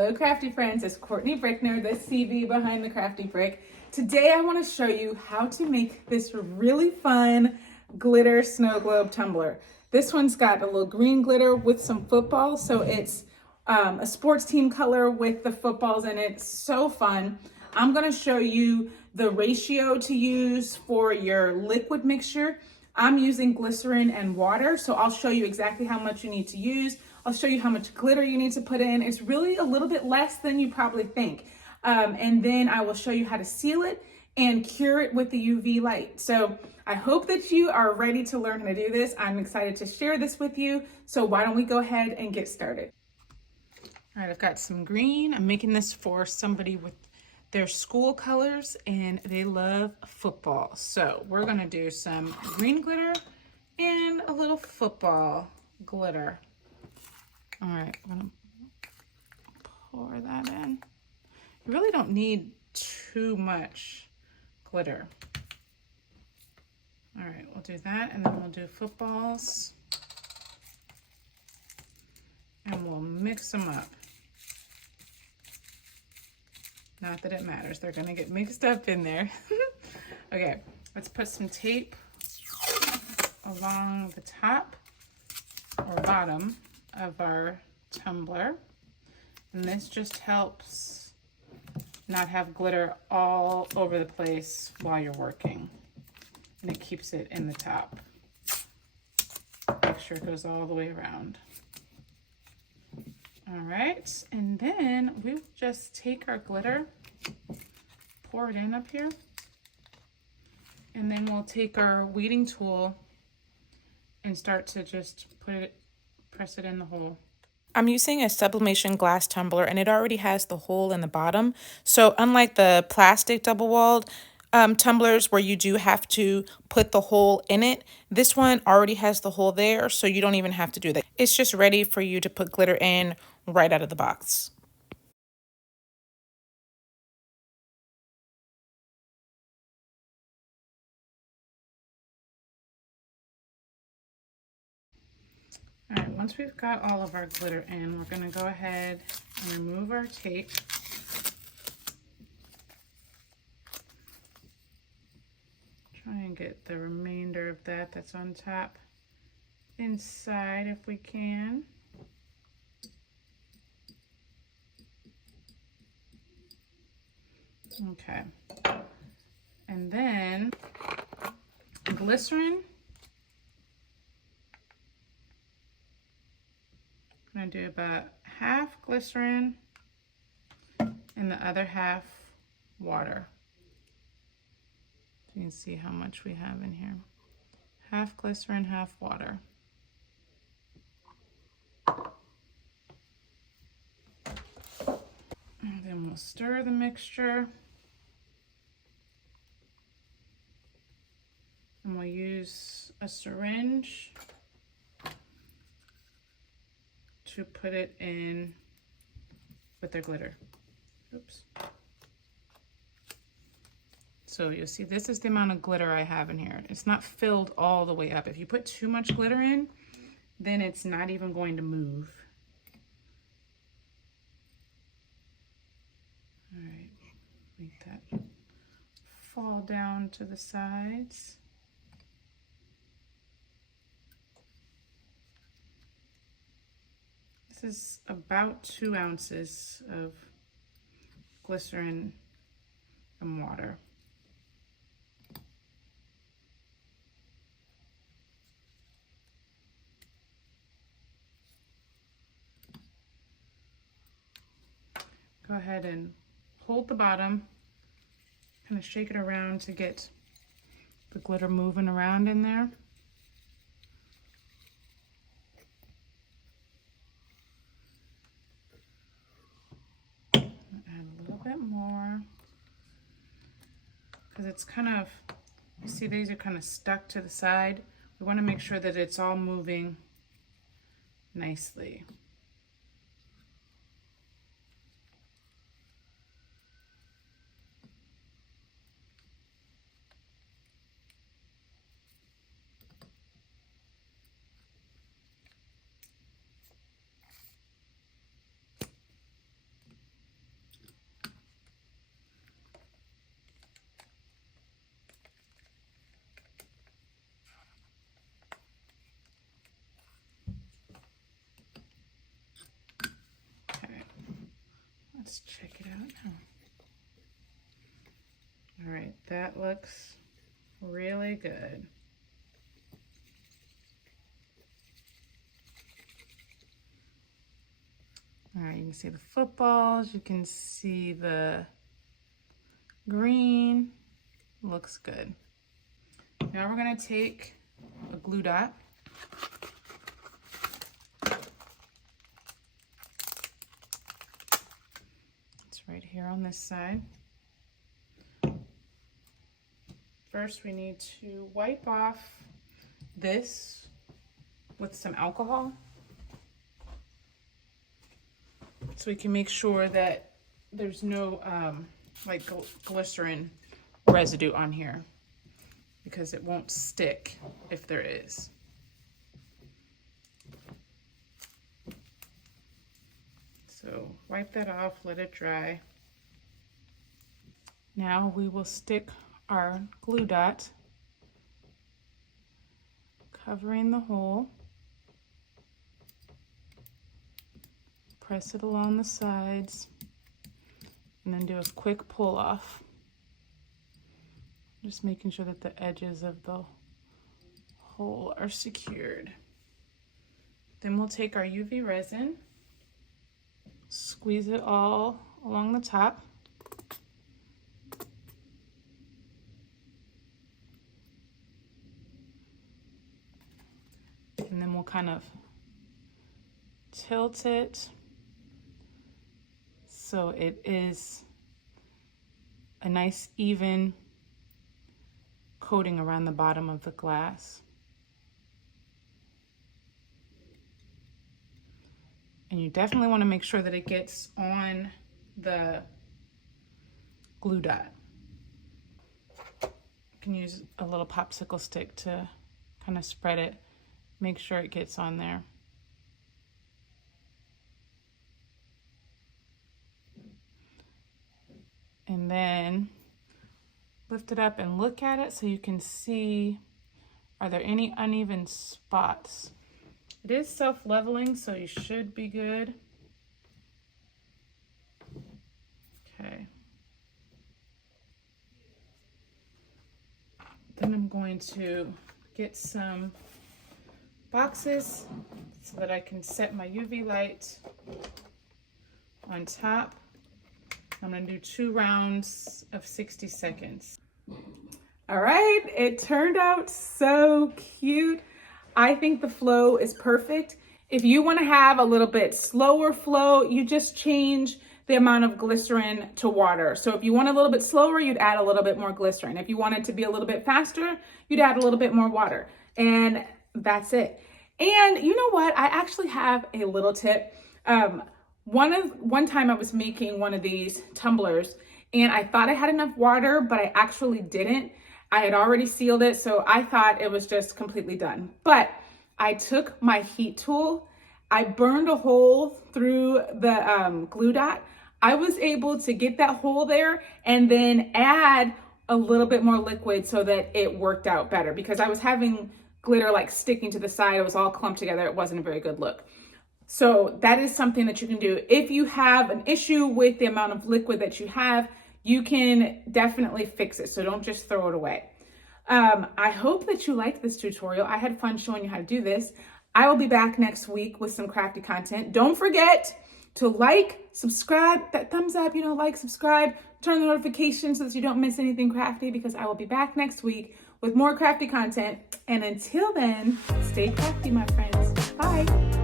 Hello crafty friends, it's Courtney Brickner, the CV behind the Crafty Brick. Today I want to show you how to make this really fun glitter snow globe tumbler. This one's got a little green glitter with some footballs, so it's a sports team color with the footballs in it. So fun. I'm going to show you the ratio to use for your liquid mixture. I'm using glycerin and water, so I'll show you exactly how much you need to use. I'll show you how much glitter you need to put in. It's really a little bit less than you probably think. And then I will show you how to seal it and cure it with the UV light. So I hope that you are ready to learn how to do this. I'm excited to share this with you. So why don't we go ahead and get started. All right, I've got some green. I'm making this for somebody with their school colors and they love football. So we're gonna do some green glitter and a little football glitter. All right, I'm gonna pour that in. You really don't need too much glitter. All right, we'll do that, and then we'll do footballs. And we'll mix them up. Not that it matters, they're gonna get mixed up in there. Okay, let's put some tape along the top or bottom of our tumbler, and this just helps not have glitter all over the place while you're working, and it keeps it in the top. Make sure it goes all the way around. All right, and then we just take our glitter, pour it in up here, and then we'll take our weeding tool and start to just press it in the hole. I'm using a sublimation glass tumbler and it already has the hole in the bottom. So unlike the plastic double-walled tumblers where you do have to put the hole in it, this one already has the hole there, so you don't even have to do that. It's just ready for you to put glitter in right out of the box. All right, once we've got all of our glitter in, we're gonna go ahead and remove our tape. Try and get the remainder of that that's on top inside if we can. Okay, and then glycerin. I'm going to do about half glycerin and the other half water. So you can see how much we have in here. Half glycerin, half water. And then we'll stir the mixture. And we'll use a syringe to put it in with the glitter. Oops. So you'll see this is the amount of glitter I have in here. It's not filled all the way up. If you put too much glitter in, then it's not even going to move. All right, make that fall down to the sides. This is about 2 ounces of glycerin and water. Go ahead and hold the bottom, kind of shake it around to get the glitter moving around in there. More because it's kind of, you see these are kind of stuck to the side. We want to make sure that it's all moving nicely. Let's check it out now. All right, that looks really good. All right, you can see the footballs, you can see the green, looks good. Now we're gonna take a glue dot. It's right here on this side. First, we need to wipe off this with some alcohol so we can make sure that there's no like glycerin residue on here, because it won't stick if there is. So wipe that off, let it dry. Now we will stick our glue dot, covering the hole. Press it along the sides and then do a quick pull off. Just making sure that the edges of the hole are secured. Then we'll take our UV resin, squeeze it all along the top. And then we'll kind of tilt it so it is a nice even coating around the bottom of the glass. And you definitely want to make sure that it gets on the glue dot. You can use a little popsicle stick to kind of spread it. Make sure it gets on there. And then lift it up and look at it so you can see, are there any uneven spots? It is self-leveling, so you should be good. Okay. Then I'm going to get some boxes so that I can set my UV light on top. I'm gonna do 2 rounds of 60 seconds. All right, it turned out so cute. I think the flow is perfect. If you wanna have a little bit slower flow, you just change the amount of glycerin to water. So if you want a little bit slower, you'd add a little bit more glycerin. If you want it to be a little bit faster, you'd add a little bit more water. And that's it. And you know what? I actually have a little tip. One time I was making one of these tumblers and I thought I had enough water, but I actually didn't. I had already sealed it, so I thought it was just completely done. But I took my heat tool, I burned a hole through the glue dot. I was able to get that hole there and then add a little bit more liquid so that it worked out better, because I was having glitter like sticking to the side. It was all clumped together. It wasn't a very good look. So that is something that you can do. If you have an issue with the amount of liquid that you have, you can definitely fix it. So don't just throw it away. I hope that you liked this tutorial. I had fun showing you how to do this. I will be back next week with some crafty content. Don't forget to like, subscribe, that thumbs up, like, subscribe, turn the notifications so that you don't miss anything crafty, because I will be back next week with more crafty content. And until then, stay crafty, my friends. Bye.